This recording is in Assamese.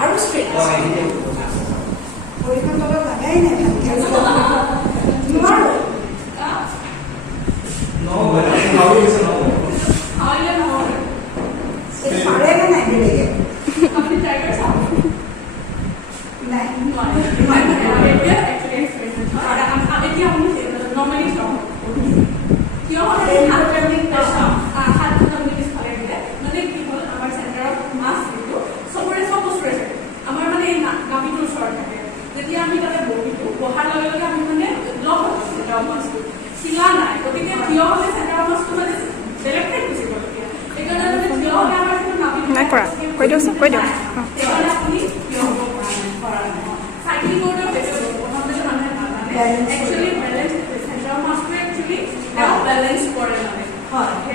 আৰু ষ্ট্ৰেট পৰিখন তলত লাগাই নাই নাই কৰা কৈ দিয়ক কৈ দিয়ক বেলেঞ্চ কৰে মানে হয়